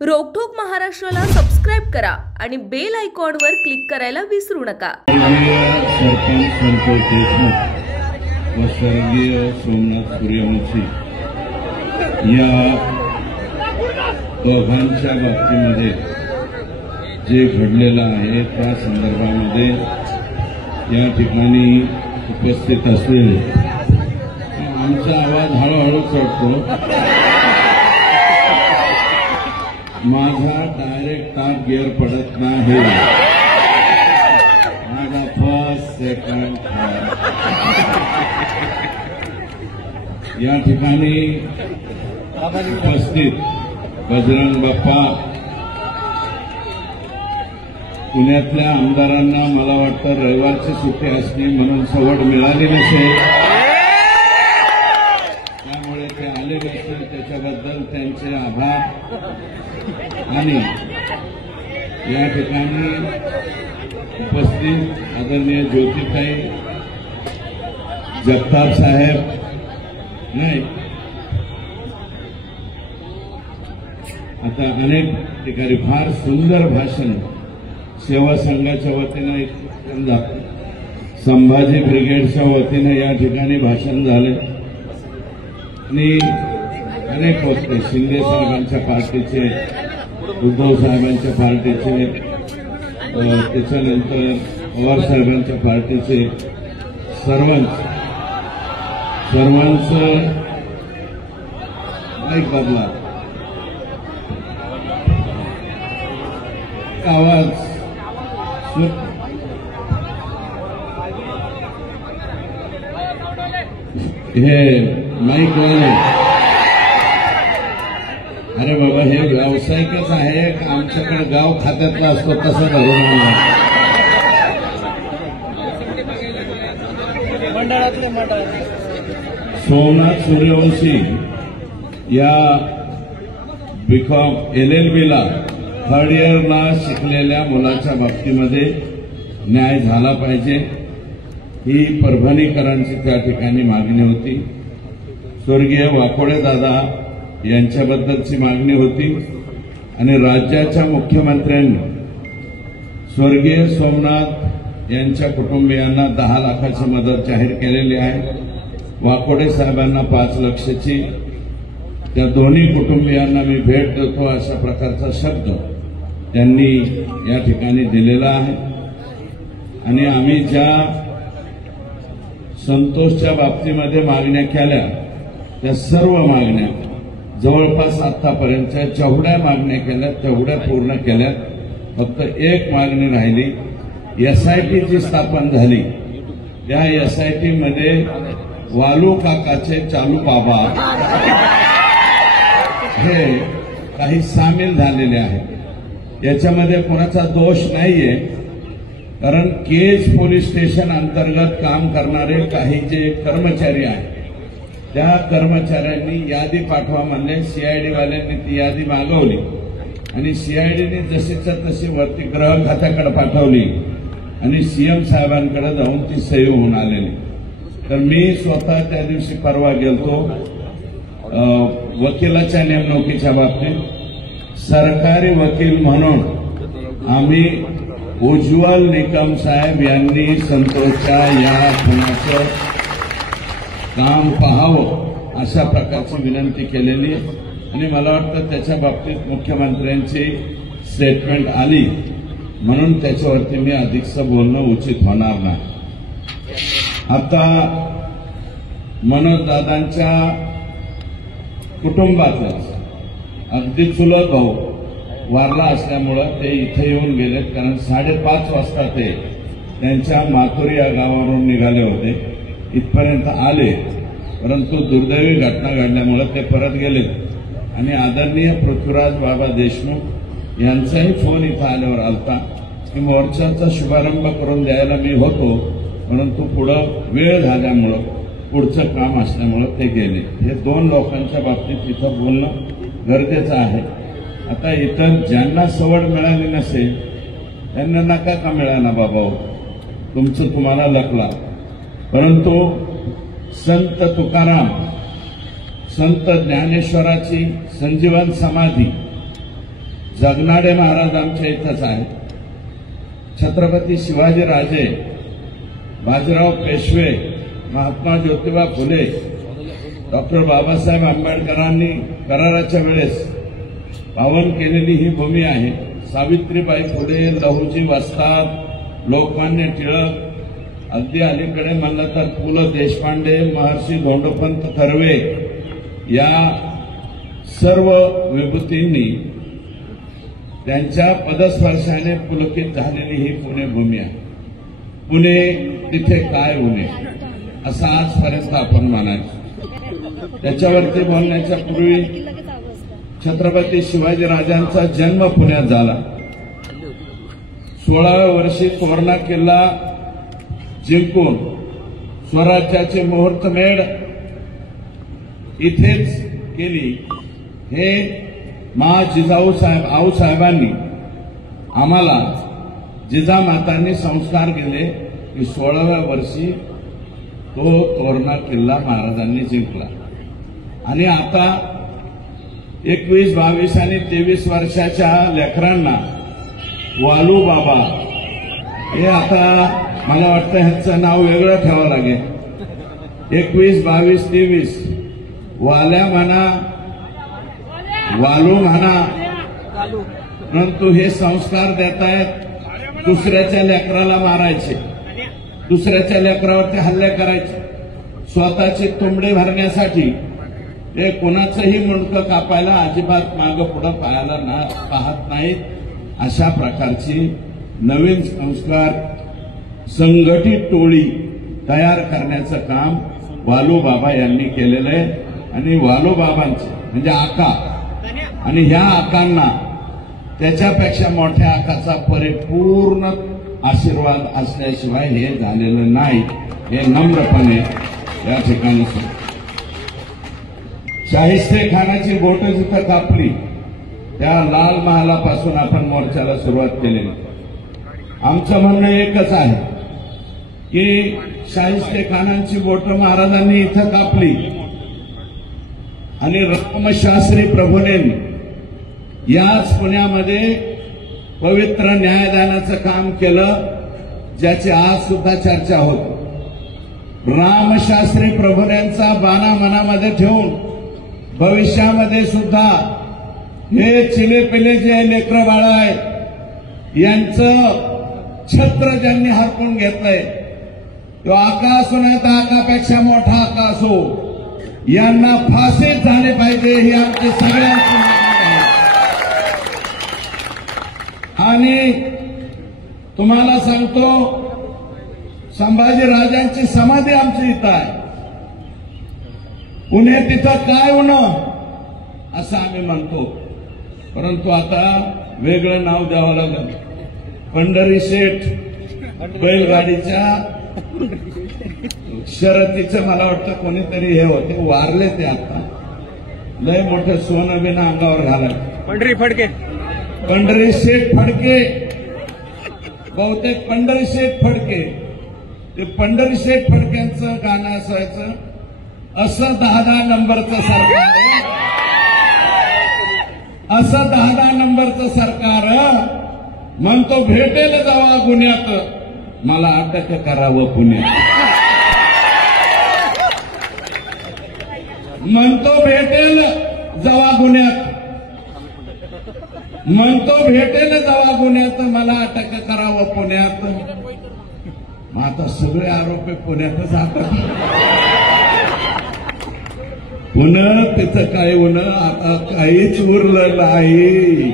रोकठोक महाराष्ट्राला सबस्क्राइब करा आणि बेल आयकॉनवर क्लिक करायला विसरू नका। सरपंच संतोष देशमुख व स्वर्गीय सोमनाथ सूर्यवंशी या दोघांच्या बाबतीमध्ये जे घडलेलं आहे त्या संदर्भामध्ये या ठिकाणी उपस्थित असलेले आमचा आवाज हळूहळू चढतो। माझा डायरेक्ट टाक गिअर पडत नाही। माझा फर्स्ट सेकंड या ठिकाणी उपस्थित बजरंग बाप्पा पुण्यातल्या आमदारांना मला वाटतं रविवारची सुट्टी असली म्हणून सवड मिळाली नसेल, त्यामुळे ते आले नसतील, त्याच्याबद्दल त्यांचे आभार। आणि या ठिकाणी उपस्थित आदरणीय ज्योतिताई जगताप साहेब नाही, आता अनेक ठिकाणी फार सुंदर भाषण सेवा संघाच्या वतीनं संभाजी ब्रिगेडच्या वतीनं या ठिकाणी भाषण झाले आणि अनेक वक्ते शिंदे साहेबांच्या पार्टीचे, उद्धव साहेबांच्या पार्टीचे, त्याच्यानंतर पवार साहेबांच्या पार्टीचे सर्वांचं माईक बदला आवाज हे माईक वाले, अरे बाबा हे व्यावसायिकच आहे, आमच्याकडे गाव खात्यातला असतो तसं धरून सोमनाथ सूर्यवंशी या बीकॉम LLB ला थर्ड इयरला शिकलेल्या मुलाच्या बाबतीमध्ये न्याय झाला पाहिजे, ही परभणीकरांची त्या ठिकाणी मागणी होती। स्वर्गीय वाकोडे दादा यांच्याबद्दलची मागणी होती आणि राज्याच्या मुख्यमंत्र्यांनी स्वर्गीय सोमनाथ यांच्या कुटुंबियांना 10 लाखाची मदत जाहीर केलेली आहे। वाकोडे साहेबांना 5 लाखाची, त्या दोन्ही कुटुंबियांना मी भेट देतो अशा प्रकारचा शब्द त्यांनी या ठिकाणी दिलेला आहे। आणि आम्ही ज्या संतोषच्या बाबतीमध्ये मागण्या केल्या त्या सर्व मागण्या जवळपास आतापर्यंतच्या जेवढ्या मागण्या केल्या तेवढ्या पूर्ण केल्या। फक्त एक मागणी राहिली, SIT जी स्थापन झाली त्या SIT मध्ये वालू काकाचे चालू बाबा हे काही सामील झालेले आहेत। याच्यामध्ये कोणाचा दोष नाहीये, कारण केज पोलीस स्टेशन अंतर्गत काम करणारे काही जे कर्मचारी आहेत त्या कर्मचाऱ्यांनी यादी पाठवा म्हणले, CID वाल्यांनी ती यादी मागवली आणि CIDने जशीच्या तशी वरती गृह खात्याकडे पाठवली आणि CM साहेबांकडे जाऊन ती सही होऊन आलेली। तर मी स्वतः त्या दिवशी परवा गेलतो वकिलाच्या नेमणुकीच्या बाबतीत। सरकारी वकील म्हणून आम्ही उज्ज्वल निकम साहेब यांनी संतोषच्या या खुनाचं काम पाहावं अशा प्रकारची विनंती केलेली आणि मला वाटतं त्याच्या बाबतीत मुख्यमंत्र्यांची स्टेटमेंट आली म्हणून त्याच्यावरती मी अधिकचं बोलणं उचित होणार नाही। आता मनोज दादांच्या कुटुंबातच अगदी चुलत भाऊ वारला असल्यामुळं ते इथे येऊन गेलेत, कारण 5:30 वाजता ते त्यांच्या माथुरी या गावावरून निघाले होते, इथपर्यंत आले, परंतु दुर्दैवी घटना घडल्यामुळे ते परत गेले आणि आदरणीय पृथ्वीराज बाबा देशमुख यांचाही फोन इथं आल्यावर आलता की मोर्चाचा शुभारंभ करून द्यायला मी होतो, परंतु पुढं वेळ झाल्यामुळं पुढचं काम असल्यामुळं ते गेले। हे 2 लोकांच्या बाबतीत इथं बोलणं गरजेचं आहे। आता इतर ज्यांना सवड मिळाली नसेल त्यांना नका का मिळाना बाबा, तुमचं तुम्हाला लकला, परंतु संत तुकाराम, संत ज्ञानेश्वराची संजीवन समाधी जगनाडे महाराज आमच्या इथंच आहे. छत्रपती शिवाजी राजे, बाजीराव पेशवे, महात्मा ज्योतिबा फुले, डॉक्टर बाबासाहेब आंबेडकरांनी कराराच्या वेळेस पावन केलेली ही भूमी आहे. सावित्रीबाई फुले, लहुजी वस्ताद, लोकमान्य टिळक, अगदी अलीकडे म्हणलं तर पु ल देशपांडे, महर्षी धोंडोपंत कर्वे या सर्व विभूतींनी त्यांच्या पदस्पर्शाने पुलकित झालेली ही पुण्यभूमी आहे. पुणे तिथे काय उणे असं आजपर्यंत आपण म्हणायचं. त्याच्यावरती बोलण्याच्या पूर्वी छत्रपती शिवाजी राजांचा जन्म पुण्यात झाला. 16व्या वर्षी तोरणा किल्ला जिंकून स्वराज्याची मुहूर्तमेढ इथेच केली. हे जिजाऊ आऊसाहेबांनी आम्हाला जिजामातांनी संस्कार केले की 16व्या वर्षी तो तोरणा किल्ला महाराजांनी जिंकला. आणि आता 21, 22 आणि 23 वर्षाच्या लेकरांना वालू बाबा हे आता मला वाटतं ह्याचं नाव वेगळं ठेवावं लागेल. 21, 22, 23 वाल्या म्हणा, वालू म्हणा, परंतु हे संस्कार देतायत दुसऱ्याच्या लेकराला मारायचे, दुसऱ्याच्या लेकरावरती हल्ले करायचे, स्वतःची तुंबडी भरण्यासाठी ते कोणाचंही मुंडकं कापायला अजिबात मागं पुढं पाहत नाहीत. अशा प्रकारची नवीन संस्कार संघटित टोळी तयार करण्याचं काम वालू बाबा यांनी केलेलं आहे. आणि वालू बाबांचे म्हणजे आका आणि ह्या आकांना त्याच्यापेक्षा मोठ्या आकाचा परिपूर्ण आशीर्वाद असल्याशिवाय हे झालेलं नाही, हे नम्रपणे या ठिकाणी सांगतो. शाहिस्ते खानाची बोट जिथं कापली त्या लाल महालापासून आपण मोर्चाला सुरुवात केलेली. आमचं म्हणणं एकच आहे की शाहिस्ते खानांची बोट महाराजांनी इथं कापली आणि रामशास्त्री प्रभूंनी याच पुण्यामध्ये पवित्र न्यायदानाचं काम केलं, ज्याची आज सुद्धा चर्चा होते. रामशास्त्री प्रभूंचा बाणा मनामध्ये ठेवून भविष्यामध्ये सुद्धा हे चिलेपिले जे लेकरं बाळ आहे यांचं छत्र ज्यांनी हरपून घेतलंय, तो आका असो नाही तर आकापेक्षा मोठा आका असो, यांना फाशीच झाली पाहिजे ही आमची सगळ्यांची मागणी आहे. आणि तुम्हाला सांगतो, संभाजी राजांची समाधी आमची इथं आहे. पुणे तिथं काय होणं असं आम्ही म्हणतो, परंतु आता वेगळं नाव द्यावं लागलं. पंढरी शेठ बैलगाडीच्या शर्यतीचं मला वाटतं कोणीतरी हे होते, वारले ते आता. लय मोठं सोनं बिना अंगावर घालायचं. पंढरी शेठ फडके, बहुतेक पंढरी शेठ फडके. ते पंढरी शेठ फडक्यांचं गाणं असायचं, असं 10-10 नंबरचं सरकार, असं 10-10 नंबरचं सरकार म्हणतो भेटेल जावा गुन्ह्यात, मला अटक करावं पुण्यात. म्हणतो भेटेल जावा गुन्ह्यात, म्हणतो भेटेल जावा गुन्ह्यात, मला अटक करावं पुण्यात. मग आता सगळे आरोपी पुण्यातच आता पुन्हा त्याचं काय होणं आता काहीच उरलं नाही.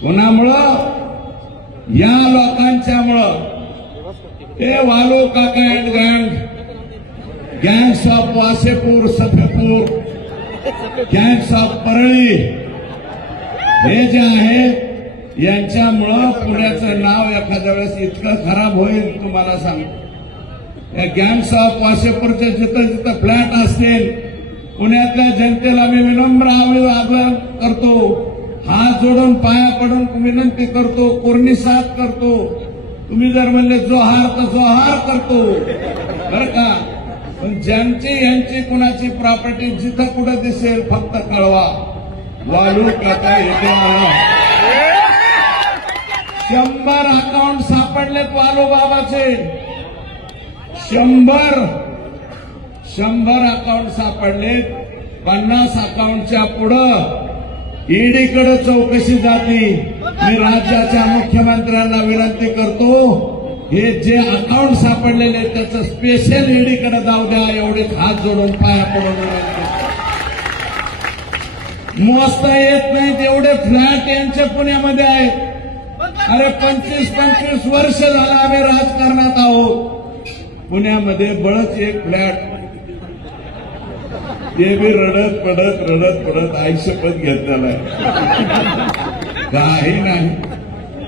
कोणामुळं? या लोकांच्यामुळं. हे वालू काका अँड गँग, gangs of Wasseypur, Safepur, gangs of Parli, हे जे आहे यांच्यामुळं पुण्याचं नाव एखाद्या वेळेस इतकं खराब होईल तुम्हाला सांगतो. या गँग्स ऑफ वासेपूरचे जिथं जिथं फ्लॅट असतील, पुण्यातल्या जनतेला मी विनम्र आवाहन करतो, हात जोडून पाया पडून विनंती करतो, कोर्निसाद करतो. तुम्ही जर म्हणले जोहार तर जोहार करतो बरं का. पण ज्यांची यांची कुणाची प्रॉपर्टी जिथं कुठं दिसेल फक्त कळवा. वालू काका येथे आला. 100 अकाउंट सापडलेत वालू बाबाचे. 100 अकाउंट सापडलेत. 50 अकाउंटच्या पुढं ईडीकडे चौकशी जाती. मी राज्याच्या मुख्यमंत्र्यांना विनंती करतो, हे जे अकाउंट सापडलेले त्याचं स्पेशल ईडीकडे जाऊ द्या. एवढेच हात जोडून पाया पडून विनंती. मोजता येत नाहीत एवढे फ्लॅट यांच्या पुण्यामध्ये आहेत. अरे 25-25 वर्ष झालं आम्ही राजकारणात आहोत. पुण्यामध्ये बळच एक फ्लॅट, ते बी रडत पडत आयुष्यपत घेतलेला आहे. काही नाही.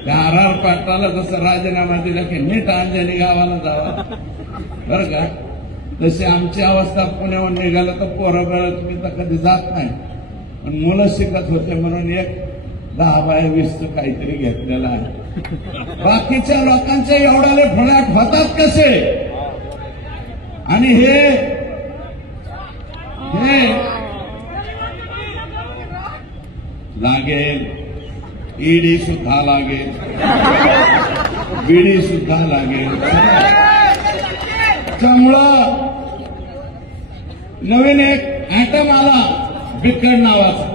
त्या आर पाटलाला जसं राजीनामा दिला की नीट अंजनी गावाला जावा बरं का, तशी आमची अवस्था पुण्याहून निघालं तर पोरं तुम्ही तर कधी जात नाही. पण मुलं शिकत होते म्हणून एक 10/20 काहीतरी घेतलेलं आहे. बाकीच्या लोकांचे एवढाले फ्लॅट होतात कसे? आणि हे लागेल, ईडी सुद्धा लागेल, बीडी सुद्धा लागेल. त्यामुळं नवीन एक ऍटम आला बिक्कट नावाचा,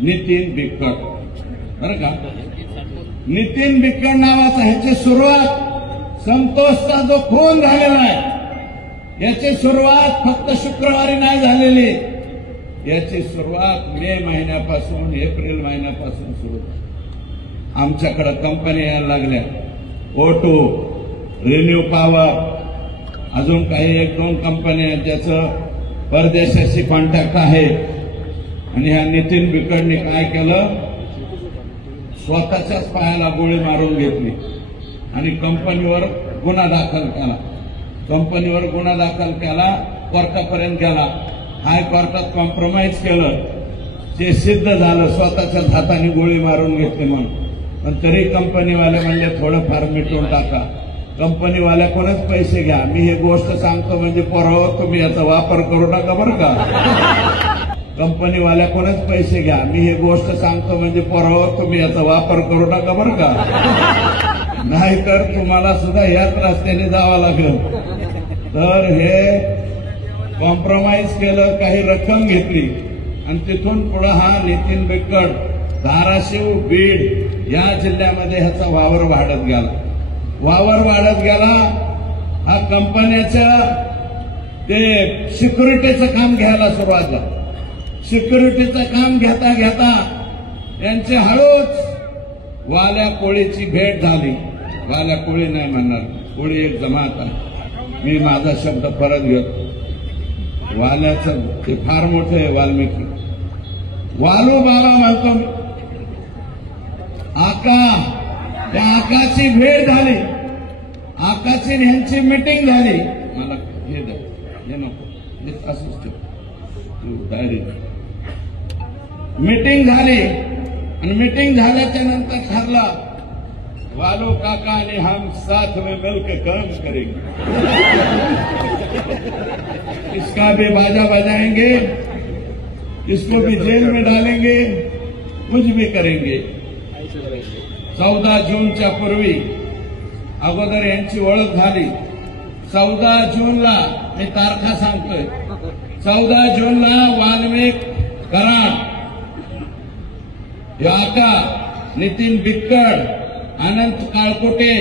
नितीन बिक्कट बरं का. नितीन बिक्कट नावाचा, ह्याची सुरुवात संतोषचा जो खून झालेला आहे याची सुरुवात फक्त शुक्रवारी नाही झालेली. याची सुरुवात मे महिन्यापासून एप्रिल महिन्यापासून सुरू. आमच्याकडे कंपन्या यायला लागल्या. O2, रिन्यू पॉवर, अजून काही 1-2 कंपन्या ज्याचं परदेशाशी कॉन्टॅक्ट आहे. आणि ह्या नितीन बिक्कडने काय केलं, स्वतःच्याच पायाला गोळी मारून घेतली आणि कंपनीवर गुन्हा दाखल केला. कोर्टापर्यंत गेला. हायकोर्टात कॉम्प्रोमाइज केलं. जे सिद्ध झालं स्वतःच्याच हाताने गोळी मारून घेतली म्हणून. पण तरी कंपनीवाले म्हणले थोडंफार मिटवून टाका. कंपनीवाल्याकडूनच पैसे घ्या. मी हे गोष्ट सांगतो म्हणजे पोरावर तुम्ही याचा वापर करू नका बरं का. कंपनीवाल्याकडूनच पैसे घ्या. मी हे गोष्ट सांगतो म्हणजे पोरावर तुम्ही याचा वापर करू नका बरं का. नाहीतर तुम्हाला सुद्धा याच रस्त्याने जावं लागेल. तर हे कॉम्प्रोमाइज केलं, काही रक्कम घेतली आणि तिथून पुढे हा नितीन बिक्कट धाराशिव, बीड या जिल्ह्यामध्ये ह्याचा वावर वाढत गेला. हा कंपन्याचं ते सिक्युरिटीचं काम घ्यायला सुरुवात झाली. सिक्युरिटीचं काम घेता घेता यांची हळूच वाल्या कोळीची भेट झाली. वाल्या कोळी नाही म्हणणार, कोळी एक जमात आहे. मी माझा शब्द परत घेतो. वाल्याचं ते फार मोठं आहे. वाल्मिकी वालू बाबा म्हणतो आका. त्या आकाची भेट झाली. आकाची ह्यांची मीटिंग झाली. मला हे द्या, हे नको, असंच तू डायरी. मीटिंग झाली आणि मीटिंग झाल्याच्या नंतर ठरला वालू काका आणि हम साथ में मिलकर काम करेंगे. इसका भी बाजा बजाएंगे, इसको भी जेल में डालेंगे, कुछ भी करेंगे. 14 जूनच्या पूर्वी अगोदर यांची ओळख झाली. 14 जूनला मी तारखा सांगतोय. 14 जूनला वाल्मिक कराड, आका, नितीन बिक्कट, अनंत काळकोटे,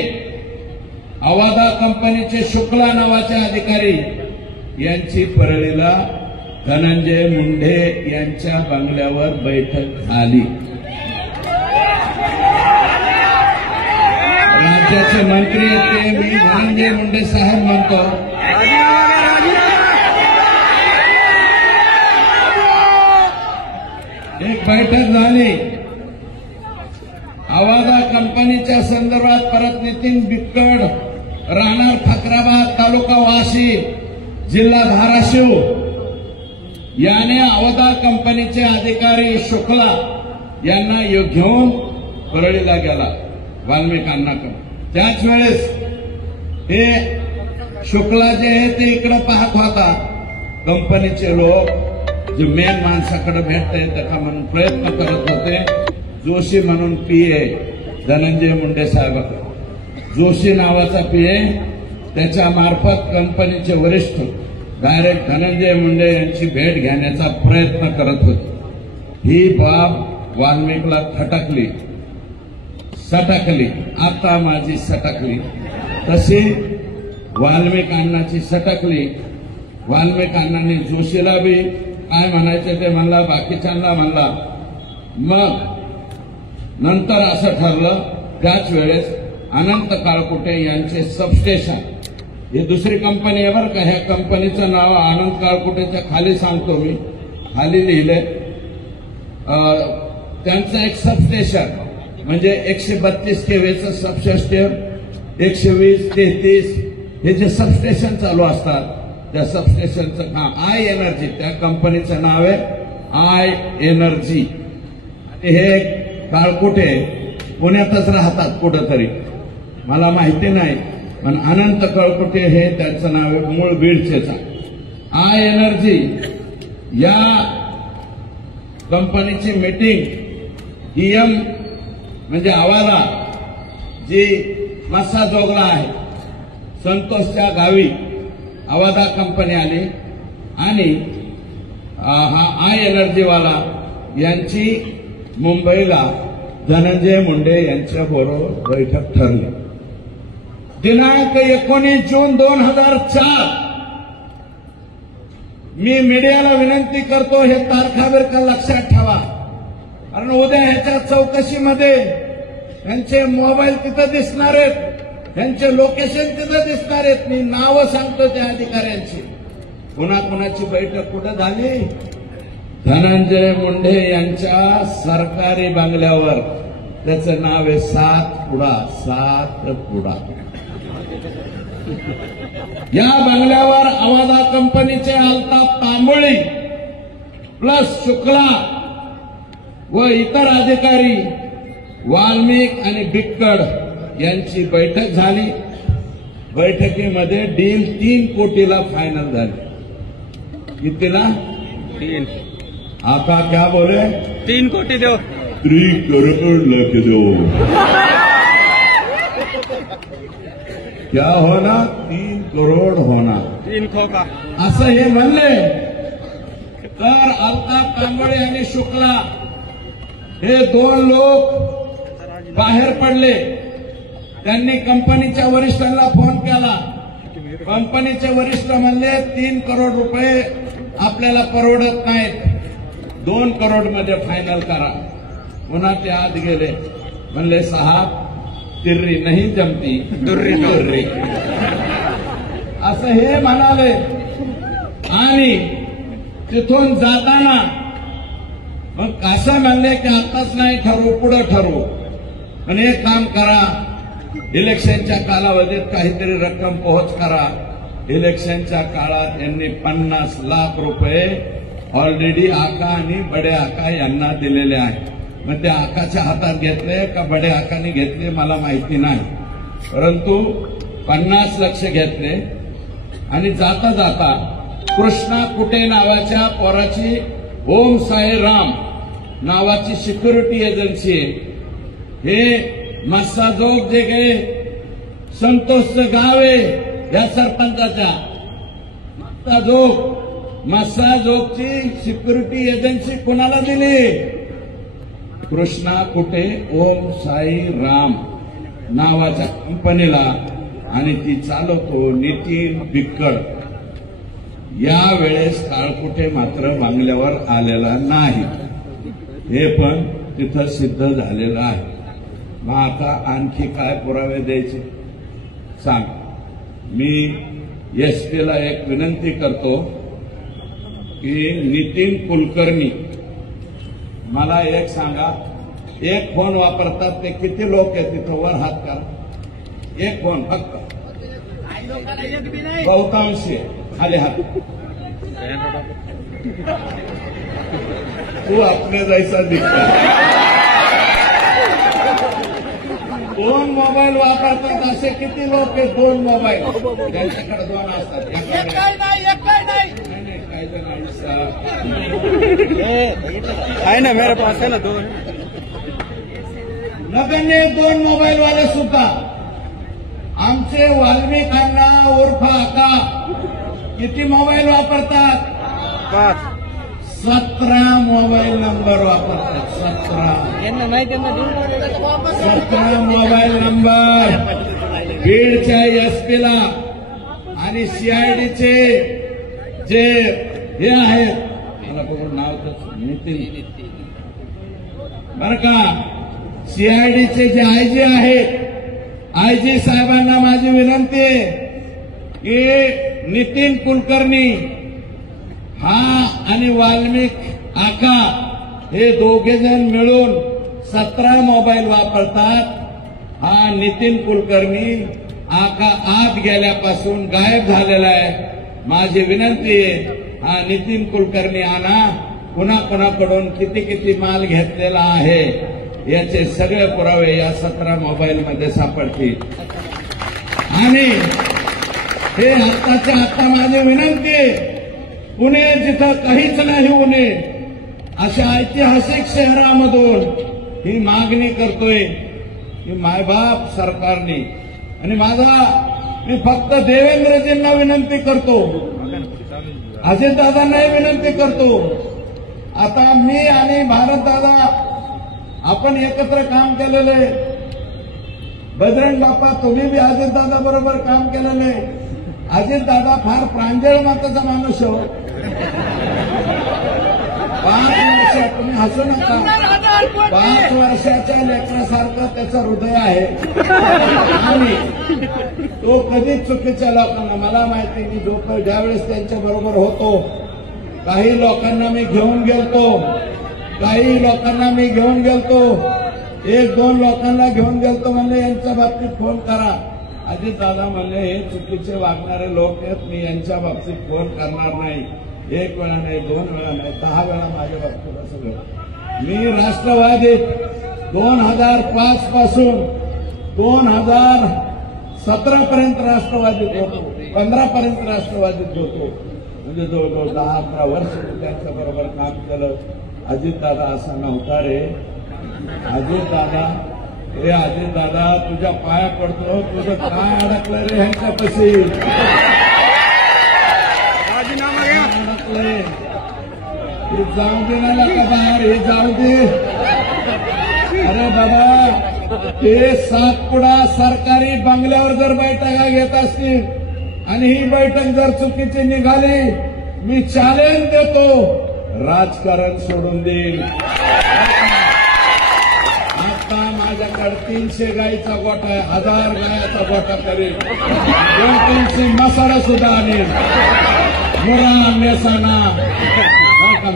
अवादा कंपनीचे शुक्ला नावाचे अधिकारी यांची परळीला धनंजय मुंडे यांच्या बंगल्यावर बैठक झाली. राज्याचे मंत्री ते मी धनंजय मुंडे साहेब म्हणतो. एक बैठक झाली. अवादा कंपनीच्या संदर्भात परत नितीन बिक्कट, राहणार फकराबाद, तालुका वाशी, जिल्हा धाराशिव याने अवादा कंपनीचे अधिकारी शुक्ला यांना घेऊन परळीला गेला वाल्मिकांनाकडे. त्याच वेळेस हे शुक्ला जे आहे ते इकडे पाहत होता. कंपनीचे लोक जे मेन माणसाकडे भेटता येतं का म्हणून प्रयत्न करत होते. जोशी म्हणून पीए धनंजय मुंडे साहेब, जोशी नावाचा पीए, त्याच्या मार्फत कंपनीचे वरिष्ठ डायरेक्ट धनंजय मुंडे यांची भेट घेण्याचा प्रयत्न करत होते. ही बाब वाल्मिकला खटकली, सटकली. आता माझी सटकली तशी वाल्मिक अण्णाची सटकली. वाल्मिक अण्णांनी जोशीला बी काय म्हणायचं ते म्हणला, बाकीच्यांना म्हणला. मग नंतर असं ठरलं, त्याच वेळेस अनंत काळकुटे यांचे सबस्टेशन, ही दुसरी कंपनी आहे बरं का, ह्या कंपनीचं नाव अनंत काळकुटेच्या खाली सांगतो मी, खाली लिहिले. त्यांचं एक सबस्टेशन म्हणजे 132 केव्हीचं सबस्टेशन, 120, 33 हे जे सबस्टेशन चालू असतात त्या सबस्टेशनचं काम आय एनर्जी, त्या कंपनीचं नाव आहे आय एनर्जी. हे काळकुटे पुण्यातच राहतात कुठंतरी, मला माहिती नाही, पण अनंत काळकुटे हे त्यांचं नाव आहे, मूळ बीडचेच. आय एनर्जी या कंपनीची मीटिंग ईएम म्हणजे आवाला जी मस्सा जोगला आहे, संतोषच्या गावी आवादा कंपनी आली आणि हा आय एनर्जीवाला यांची मुंबईला धनंजय मुंडे यांच्याबरोबर बैठक ठरली. दिनांक 19 जून 2004. मी मीडियाला विनंती करतो, हे तारखा बिरखा लक्षात ठेवा, कारण उद्या ह्याच्या चौकशीमध्ये यांचे मोबाईल तिथं दिसणार आहेत, यांचे लोकेशन तिथं दिसणार आहेत. मी नावं सांगतो त्या अधिकाऱ्यांची. कुणाकुणाची बैठक कुठं झाली? धनंजय मुंडे यांच्या सरकारी बंगल्यावर. त्याचं नाव आहे सातपुडा. सातपुडा या बंगल्यावर आवादा कंपनीचे अल्ताफ तांबोळी प्लस शुक्ला व इतर अधिकारी, वाल्मिक आणि बिक्कड यांची बैठक झाली. बैठकीमध्ये डील 3 कोटीला फायनल झाली. कितीला? 3. आता क्या बोले? 3 कोटी दो. 3 करोड लाख दो. क्या होना? 3 करोड होना. 3 खोका. असं हे म्हणले. तर अल्ताफ तांबोळे आणि शुक्ला हे 2 लोक बाहेर पडले. त्यांनी कंपनीच्या वरिष्ठांना फोन केला. कंपनीचे वरिष्ठ म्हणले 3 करोड रुपये आपल्याला परवडत नाहीत, 2 करोड मध्ये फायनल करा. पुन्हा ते आत गेले, म्हणले साहेब तिर्री नाही जमती, दुर्री दुर्री असं हे म्हणाले. आणि तिथून जाताना मग असं म्हणले की आताच नाही ठरवू, पुढं ठरवू. आणि एक काम करा, इलेक्शनच्या कालावधीत काहीतरी रक्कम पोहोच करा. इलेक्शनच्या काळात यांनी 50 लाख रुपये ऑलरेडी आका आणि बडे आका यांना दिलेले आहेत. मग ते आकाच्या हातात घेतले का बडे आकाने घेतले मला माहिती नाही, परंतु 50 लाख घेतले. आणि जाता जाता कृष्णा कुटे नावाच्या पोराची ओम साई राम नावाची सिक्युरिटी एजन्सी आहे. हे मस्साजोग जे काही संतोषचं गाव आहे या सरपंचाच्या, मस्साजोगची सिक्युरिटी एजन्सी कोणाला दिली? कृष्णा कुटे ओम साई राम नावाच्या कंपनीला. आणि ती चालवतो नितीन बिक्कड. यावेळेस काळकुटे मात्र बंगल्यावर आलेला नाही, हे पण तिथं सिद्ध झालेलं आहे. मग आता आणखी काय पुरावे द्यायचे सांग. मी एसटीला एक विनंती करतो की नितीन कुलकर्णी, मला एक सांगा, एक फोन वापरतात ते किती लोक आहेत तिथं? वर हात करा. एक फोन फक्त, बहुतांशी खाली हात. तू आपले जैसा दिसता. 2 मोबाईल वापरतात असे किती लोक आहेत? 2 मोबाईल त्यांच्याकडे 2 असतात. काही जण आयुष्य आहे ना मेरे पास है ना 2 नगण्य 2 मोबाईलवाले सुद्धा आमचे वाल्मिकांना उर्फ आका किती मोबाईल वापरतात? 17 मोबाईल नंबर वापरतात. 17 मोबाईल नंबर बीडच्या एसपीला आणि सीआयडीचे जे हे आहेत, मला बघून नाव तर नितीन बरं का, सीआयडीचे जे आयजी आहेत, आयजी साहेबांना माझी विनंती आहे की नितीन कुलकर्णी हा आणि वाल्मिक आका हे दोघे जण मिळून 17 मोबाईल वापरतात. हा नितीन कुलकर्णी आका आत गेल्यापासून गायब झालेला आहे. माझी विनंती आहे, हा नितीन कुलकर्णी आणा. कुणाकुणाकडून किती किती माल घेतलेला आहे याचे सगळे पुरावे या 17 मोबाईलमध्ये सापडतील. आणि हे आत्ताच्या आत्ता माझी विनंती आहे, पुणे जिथं काहीच नाही उणे अशा ऐतिहासिक शहरामधून ही मागणी करतोय की मायबाप सरकारने, आणि मी फक्त देवेंद्रजींना विनंती करतो, अजितदादांनाही विनंती करतो. आता मी आणि भारतदादा आपण एकत्र काम केलेले, बजरंग बाप्पा तुम्ही बी अजितदादा बरोबर काम केलेले. अजितदादा फार प्रांजळ मताचा माणूस हो. 5 वर्ष, तुम्ही हसू नका, 5 वर्षाच्या लेकरासारखं त्याचं हृदय आहे. आणि तो कधीच चुकीच्या लोकांना, मला माहिती मी ज्यावेळेस त्यांच्या बरोबर होतो, काही लोकांना मी घेऊन गेलतो, 1-2 लोकांना घेऊन गेलतो, म्हणले यांच्या बाबतीत फोन करा. अजितदादा म्हणले हे चुकीचे वागणारे लोक आहेत, मी यांच्या बाबतीत फोन करणार नाही. 1 वेळा नाही, 2 वेळा नाही, 10 वेळा माझ्या बाबतीत असं घडलं. मी राष्ट्रवादीत 2005 पासून 2017 पर्यंत राष्ट्रवादीत होतो, 15 पर्यंत राष्ट्रवादीत होतो. म्हणजे जवळजवळ 10-11 वर्ष त्यांच्या बरोबर काम केलं. अजितदादा असा नव्हता रे. अजितदादा तुझ्या पाया पडतो, तुझं काय अडकलं रे ह्यांच्यापाशी, राजीनामा घ्या. अडकलंय. हे जाऊ दे ना का बाहेर, हे जाऊ दे. अरे बाबा, ते सातपुडा सरकारी बंगल्यावर जर बैठका घेत असतील आणि ही बैठक जर चुकीची निघाली, मी चॅलेंज देतो, राजकारण सोडून देईल. आता माझ्याकडे 300 गाईचा गोठा आहे, 1000 गायाचा गोठा करेल, 200-300 मसाडा सुद्धा आणेल. मुरा मेसाना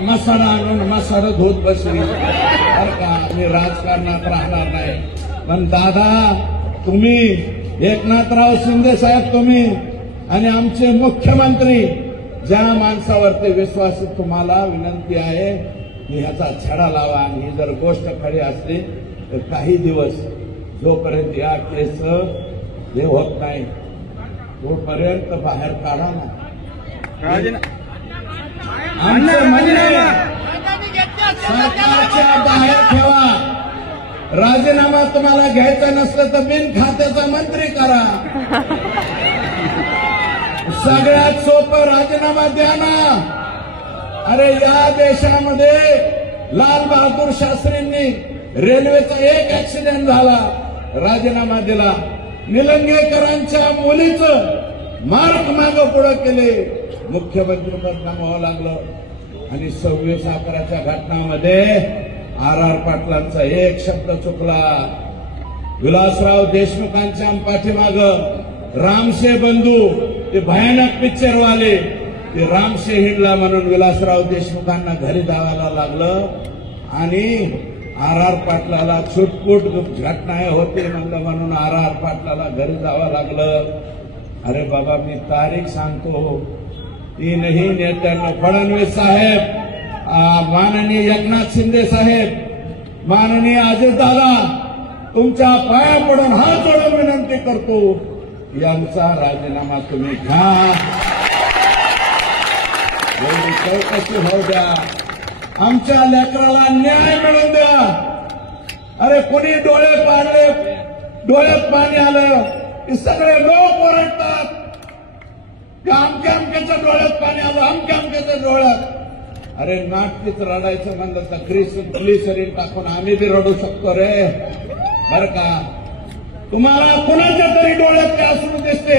मसाडा आणून मसाडा धुत बसली. बरं का, मी राजकारणात राहणार नाही. पण दादा, तुम्ही एकनाथराव शिंदे साहेब, तुम्ही आणि आमचे मुख्यमंत्री, ज्या माणसावरती विश्वास, तुम्हाला विनंती आहे की ह्याचा छडा लावा. आणि ही जर गोष्ट खरी असली तर काही दिवस जोपर्यंत या केस हे होत नाही तोपर्यंत बाहेर काढा ना. आमचं म्हणणे सरकारच्या बाहेर ठेवा. राजीनामा तुम्हाला घ्यायचा नसलं तर बिनखात्याचा मंत्री करा. सगळ्यात सोपं राजीनामा द्या ना. अरे या देशामध्ये लाल बहादूर शास्त्रींनी रेल्वेचा एक ऍक्सिडेंट झाला, राजीनामा दिला. निलंगेकरांच्या मुलीचं मार्ग मागं पुढं केले, मुख्यमंत्री पद गमावं लागलं. आणि 26/11च्या घटनामध्ये RR पाटलांचा एक शब्द चुकला. विलासराव देशमुखांच्या पाठीमागं रामशे बंधू, ते भयानक पिक्चरवाले, ते रामशे हिंडला म्हणून विलासराव देशमुखांना घरी जावायला लागलं. आणि RR पाटलाला छुटपूट घटना होती म्हणून RR पाटलाला घरी जावं लागलं. अरे बाबा, मी तारीख सांगतो, 3ही नेत्यांना, फडणवीस साहेब, माननीय एकनाथ शिंदे साहेब, माननीय अजितदादा, तुमच्या पाया पडून हात जोडून विनंती करतो, यांचा राजीनामा तुम्ही घ्या. एवढी चौकशी होऊ द्या, आमच्या लेकराला न्याय मिळून द्या. अरे कोणी डोळे पाडले, डोळ्यात पाणी आलं की सगळे लोक ओरडतात की अमक्या अमक्याच्या डोळ्यात पाणी आलं, अमक्या अमक्याच्या डोळ्यात. अरे नाटकीच रडायचं म्हणलं तर ग्लिसरीन टाकून आम्ही बी रडू शकतो रे. बर का, तुम्हाला कुणाच्या तरी डोळ्यात काय अश्रू दिसते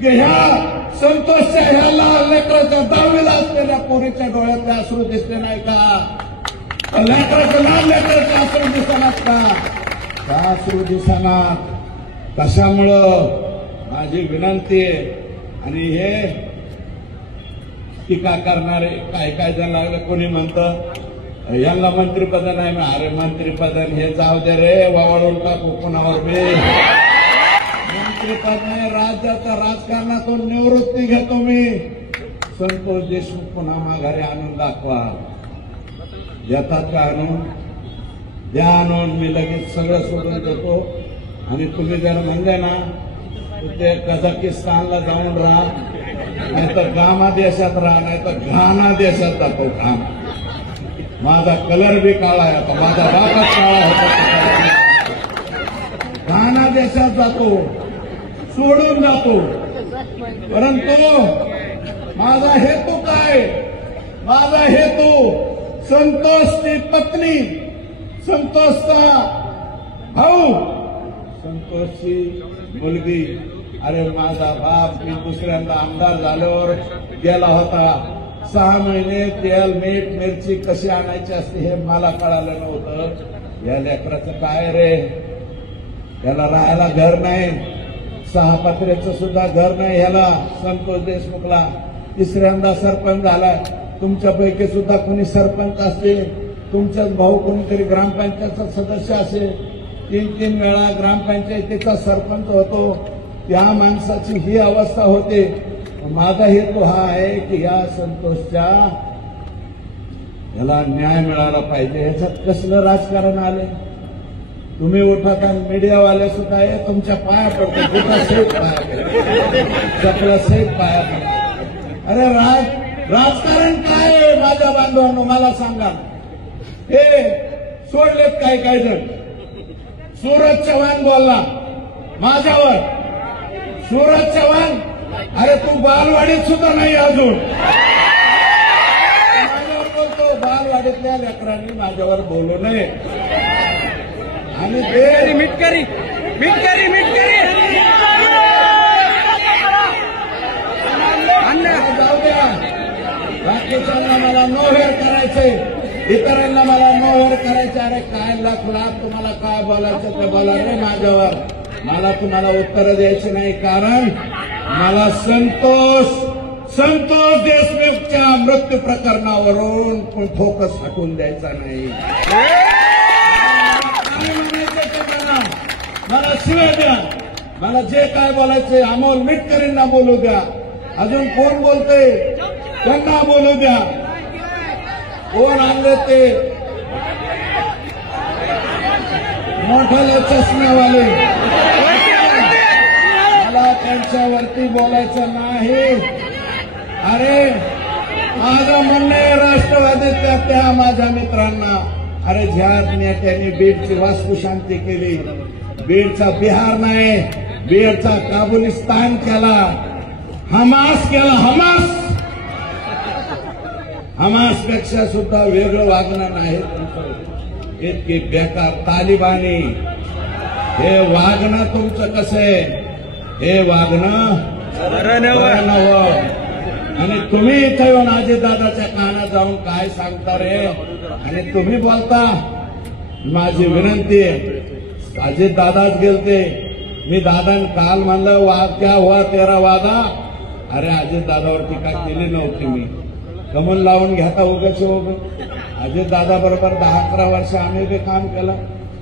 की ह्या संतोषच्या ह्या लहान लेकराच्या 10वीला असलेल्या पोरीच्या डोळ्यातले अश्रू दिसते नाही का? लेकराच्या लहान लेकराचे अश्रू दिसणार का? का अश्रू दिसणार? कशामुळं? माझी विनंती आहे. आणि हे टीका करणारे काय काय जण लागले, कोणी म्हणतं यांना मंत्रिपद नाही. अरे मंत्रिपद हे जाऊ दे रे, वावळून टाकू कोणावर बी. मंत्रिपद नाही, राज्याच्या राजकारणातून निवृत्ती घेतो मी. संतोष देशमुख पुन्हा माघारी आणून दाखवा. देतात का आणून? द्या आणून, मी लगेच सगळं सोडून देतो. आणि तुम्ही जर म्हणले ना ते कझाकिस्तानला जाऊन राहा, नाहीतर गामा देशात राहा, नाहीतर घाना देशात जातो. घाम माझा कलर बी काळा आहे, आता माझा बापच काळा होता. घाना देशात जातो, सोडून जातो. परंतु माझा हेतू काय? माझा हेतू संतोषची पत्नी, संतोषचा भाऊ, संतोषची मुलगी. अरे माझा बाप मी दुसऱ्यांदा आमदार झाल्यावर गेला होता. 6 महिने तेल मीठ मिरची कशी आणायची असते हे मला कळालं नव्हतं. या लेकराचं काय रे? याला राहायला घर नाही, 6 पत्र्याचं सुद्धा घर नाही ह्याला. संतोष देशमुखला 3ऱ्यांदा सरपंच झालाय. तुमच्यापैकी सुद्धा कोणी सरपंच असतील, तुमचाच भाऊ कोणीतरी ग्रामपंचायतचा सदस्य असेल, 3 वेळा ग्रामपंचायतीचा सरपंच होतो. त्या माणसाची ही अवस्था होते. माझा हेतू हा आहे की या संतोषच्या याला न्याय मिळाला पाहिजे. ह्याच्यात कसलं राजकारण आले? तुम्ही उठत आणि मीडियावाले सुद्धा आहे तुमच्या पाया पडतो, कुठं सहित पाया पडतो, चपला सहित पाया पडतो. अरे राजकारण काय आहे माझ्या बांधवांनो मला सांगा. हे सोडलेत काय जण. सूरज चव्हाण बोलला माझ्यावर. सूरज चव्हाण, अरे तू बालवाडीत सुद्धा नाही अजून. माझ्यावर बोलतो, बालवाडीतल्या लेकरांनी माझ्यावर बोलू नये. आणि ते मिटकरी जाऊ द्या. बाकीच्यांना मला नो हेअर करायचंय, इतरांना मला नो हेअर करायचं. अरे काय लाख तुम्हाला काय बोलायचं ते बोला रे माझ्यावर. मला तुम्हाला उत्तर द्यायची नाही, कारण मला संतोष देशमुखच्या मृत्यू प्रकरणावरून फोकस हटवून द्यायचा नाही. मला शिवाय द्या, मला जे काय बोलायचंय अमोल मिटकरींना बोलू द्या. अजून कोण बोलतंय त्यांना बोलू द्या. कोण आणले ते मोठाले चष्म्यावाले, मला त्यांच्यावरती बोलायचं नाही. अरे माझं म्हणणं आहे राष्ट्रवादीतल्या त्या माझ्या मित्रांना, अरे ज्या नेत्यांनी बीडची वास्तुशांती केली, बीडचा बिहार नाही बीडचा काबुलिस्तान केला, हमास केला. हमासपेक्षा सुद्धा वेगळं वागणं नाही तुमचं. इतकी बेकार तालिबानी हे वागणं तुमचं कसं आहे? हे वागणं बरं नवं. आणि तुम्ही इथं येऊन अजितदादाच्या कानात जाऊन काय सांगता रे? आणि तुम्ही बोलता. माझी विनंती आहे, अजितदादाच गेलते. मी दादान काल म्हणलं क्या हुआ तेरा वादा. अरे अजितदादावर टीका केली नव्हती मी. कमल लावून घेता उगाच अजितदादा बरोबर 10-11 वर्ष आम्ही बी काम केलं.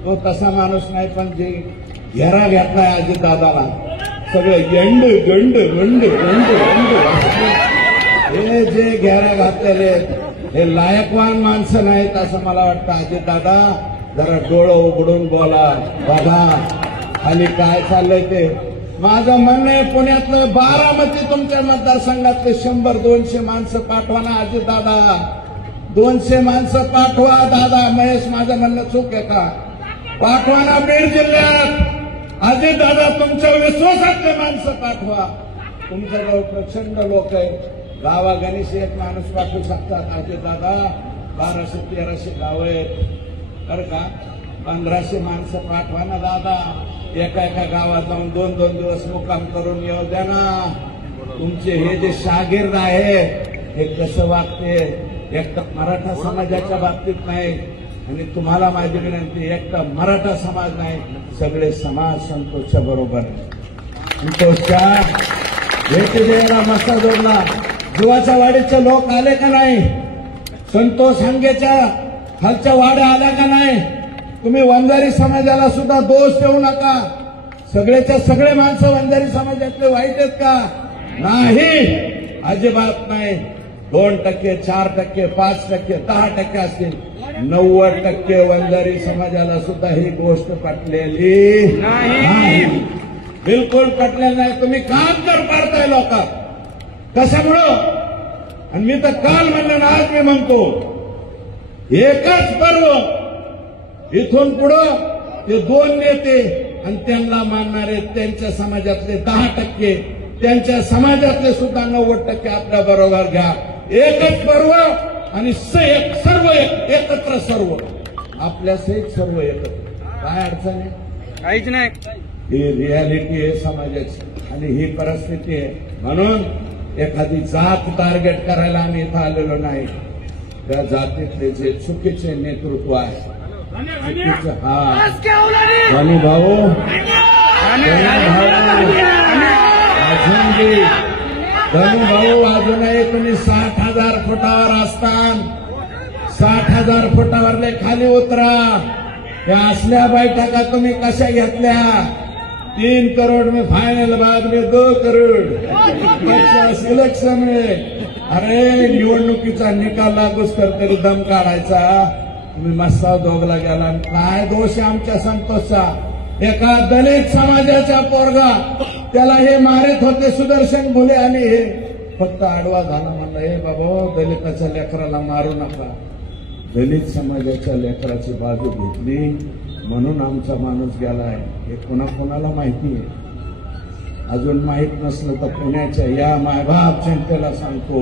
तो तसा माणूस नाही, पण जे घेरा घेतलाय अजितदादाला सगळे गंड गंड गंड गंड गंड हे जे घेरा घातलेले हे लायकवान माणसं नाहीत असं मला वाटतं. अजितदादा जरा डोळं उघडून बोला. बघा खाली काय चाललंय ते. माझं म्हणणं आहे पुण्यातलं बारामती तुमच्या मतदारसंघातले 100-200 माणसं पाठवा ना अजित दादा. 200 माणसं पाठवा दादा. महेश माझं म्हणणं चूक आहे का? पाठवा ना बीड जिल्ह्यात अजित दादा तुमच्या विश्वासातले माणसं पाठवा. तुमच्याजवळ प्रचंड लोक आहेत. गावागणीस एक माणूस पाठवू शकतात अजित दादा. 1200-1300 गाव आहेत बरं का. 1500 माणसं पाठवा ना दादा. एका गावात जाऊन 2-2 दिवस मुक्काम करून येऊ द्या ना. तुमचे हे जे शागिर्द आहे हे कसं वागते एकटा मराठा समाजाच्या बाबतीत नाही. आणि तुम्हाला माझी विनंती एकटा मराठा समाज नाही सगळे समाज संतोषच्या बरोबर. संतोषच्या भेटी द्यायला मस्ता जोडला. जीवाच्या वाडीचे लोक आले का नाही? संतोष हांगेच्या खालच्या वाड्या आल्या का नाही? तुम्ही वंजारी समाजाला सुद्धा दोष देऊ नका. सगळेच्या सगळे माणसं वंजारी समाजातले वाईट आहेत का? नाही, अजिबात नाही. 2%, 4%, 5%, 10% असतील. 90% वंजारी समाजाला सुद्धा ही गोष्ट पटलेली नाही. बिलकुल पटलेली नाही. तुम्ही काम तर पाडताय लोक कशामुळं? आणि मी तर काल म्हणलं ना आज मी म्हणतो एकच पर्व इथून पुढं ते 2 नेते आणि त्यांना मानणारे त्यांच्या समाजातले 10%, त्यांच्या समाजातले सुद्धा 90% आपल्या बरोबर घ्या. एकच पर्व आणि सर्व एकत्र सर्व आपल्या सहित सर्व एकत्र. काय अडचण आहे? काहीच नाही. ही रियालिटी आहे समाजाची आणि ही परिस्थिती आहे. म्हणून एखादी जात टार्गेट करायला आम्ही इथं आलेलो नाही. त्या जातीतले जे चुकीचे नेतृत्व आहे धनी भाऊ अजूनही तुम्ही 60,000 फुटावर असताना 60,000 फुटावरले खाली उतरा. या असल्या बैठका तुम्ही कशा घेतल्या? 3 करोड में फाइनल, बाद में 2 करोड सिलेक्शन में. अरे निवडणुकीचा निकाल लागूच तरी दम काढायचा. तुम्ही मस्ता दोघला गेला. काय दोष आहे आमच्या संतोषचा? एका दलित समाजाचा पोरगा त्याला हे मारित होते सुदर्शन भुले आणि हे फक्त आडवा झाला. म्हणलं हे बाबा दलिताच्या लेकराला मारू नका. दलित समाजाच्या लेकराची बाजू घेतली म्हणून आमचा माणूस गेलाय. हे कोणाकोणाला माहिती आहे? अजून माहीत नसलं तर पुण्याच्या या मायबाप जनतेला सांगतो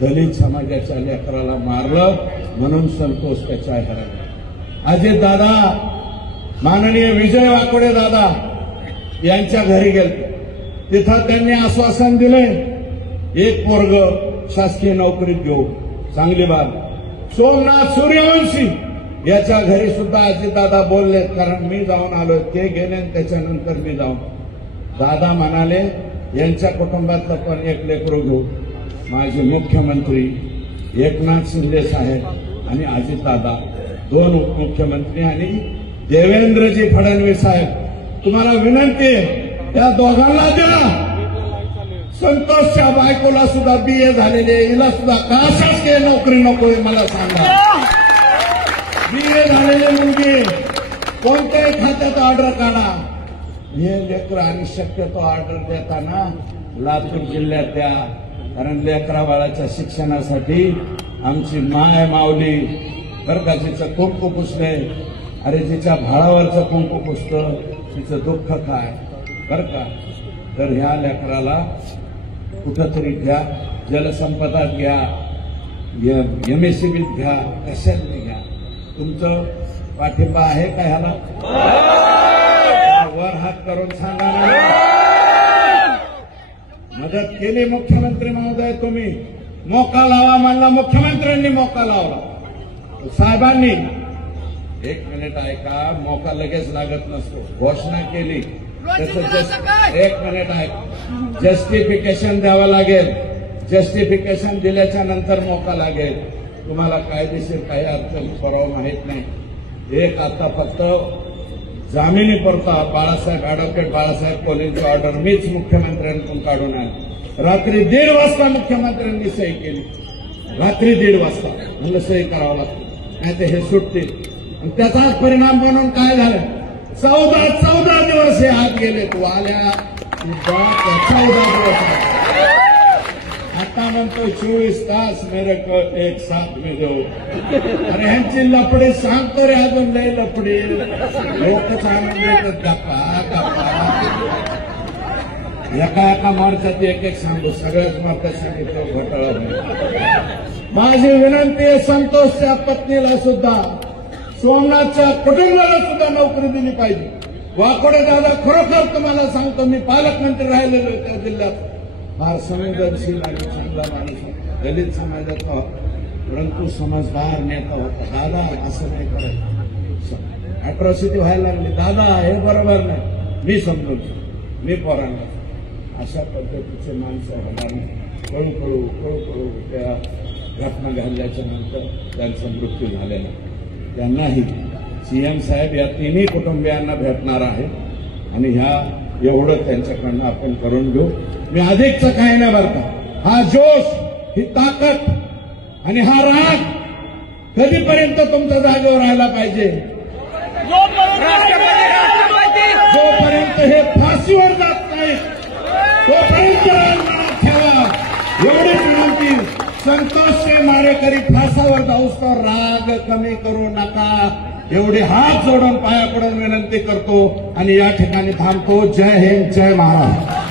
दलित समाजाच्या लेकराला मारलं म्हणून संतोष त्याच्या हरवला. अजित दादा माननीय विजय वाकोडे दादा यांच्या घरी गेले. तिथं त्यांनी आश्वासन दिले एक पोरग शासकीय नोकरीत घेऊ. चांगली बाब. सोमनाथ सूर्यवंशी याच्या घरी सुद्धा अजितदादा बोलले. कारण मी जाऊन आलो. ते गेले त्याच्यानंतर मी जाऊन. दादा म्हणाले यांच्या कुटुंबातलं पण एक लेकरू घेऊ. माजी मुख्यमंत्री एकनाथ शिंदे साहेब आणि अजितदादा 2 उपमुख्यमंत्री आणि देवेंद्रजी फडणवीस साहेब तुम्हाला विनंती आहे त्या दोघांना द्या. संतोषच्या बायकोला सुद्धा BA झालेले हिला सुद्धा का शासकीय नोकरी नकोय मला सांगा. BA झालेले मुलगी कोणत्याही खात्यात ऑर्डर काढा. हे लेकर आणि शक्यतो ऑर्डर देताना लातूर जिल्ह्यात द्या. कारण लेकरा बाळाच्या शिक्षणासाठी आमची माय माऊली बरं का जिचं कुंकू पुसले. अरे जिच्या भाळावरचं कुंकू पुसतं तिचं दुःख काय बरं का. तर ह्या लेकराला कुठंतरी घ्या. जलसंपदात घ्या. MSCBीत घ्या. कशात घ्या. तुमचं पाठिंबा आहे का ह्याला? वर हात करून सांगा ना. मदत केली मुख्यमंत्री महोदय. तुम्ही मोका लावा म्हणला. मुख्यमंत्र्यांनी मोका लावला. साहेबांनी 1 मिनिट ऐका. मोका लगेच लागत नसतो. घोषणा केली त्याचं 1 मिनिट ऐका. जस्टिफिकेशन द्यावं लागेल. जस्टिफिकेशन दिल्याच्या नंतर मोका लागेल. तुम्हाला कायदेशीर काही अडचण करावं माहित नाही. एक आता फक्त जामिनी परता बाळासाहेब ऍडव्होकेट बाळासाहेब कोलेंची ऑर्डर मीच मुख्यमंत्र्यांकडून काढून आहे. रात्री 1:30 वाजता मुख्यमंत्र्यांनी सही केली. रात्री 1:30 वाजता म्हणलं सही करावं लागतं नाही तर हे सुटतील. आणि त्याचाच परिणाम म्हणून काय झालं 14 दिवस हे आत गेले. तू आल्या सुद्धा त्याचा उदाहरण आता म्हणतो 24 तास मेरे को एक साथ में दो. अरे ह्यांची लपडी सांगतो रे, अजून नाही लपडी. लोकच आणून देतात गप्पा गप्पा. एका मोर्चात एक सांगू, सगळ्याच मोर्चात सांगितलं घोटाळा नाही. माझी विनंती आहे संतोषच्या पत्नीला सुद्धा, सोमनाथच्या कुटुंबाला सुद्धा नोकरी दिली पाहिजे. वाकोडे दादा, खरोखर तुम्हाला सांगतो, मी पालकमंत्री राहिलेलो त्या जिल्ह्यात. फार संवेदनशील आणि चांगला माणूस, दलित समाजाचा होता, परंतु समजदार नेता होता. दादा असं नाही करायचं, अट्रॉसिटी व्हायला लागली, दादा हे बरोबर नाही, मी समजून, मी पोरांना. अशा पद्धतीचे माणसं होणार नाही. कळू त्या घटना घडल्याच्या नंतर त्यांचा मृत्यू झालेला. त्यांनाही सीएम साहेब या तिन्ही कुटुंबियांना भेटणार आहे आणि ह्या एवढं त्यांच्याकडनं आपण करून घेऊ. मी अधिकचं काही नाही बरं का. हा जोश, ही ताकद आणि हा राग कधीपर्यंत तुमच्या जागेवर राहायला पाहिजे? जोपर्यंत हे फाशीवर जात नाही तोपर्यंत राजमानात ठेवा. एवढीच विनंती. संतोषचे मारेकरी फासावर जाऊस तर राग कमी करू नका, एवढे हात जोडून पाया पडून विनंती करतो आणि या ठिकाणी थांबतो. जय हिंद, जय महाराष्ट्र.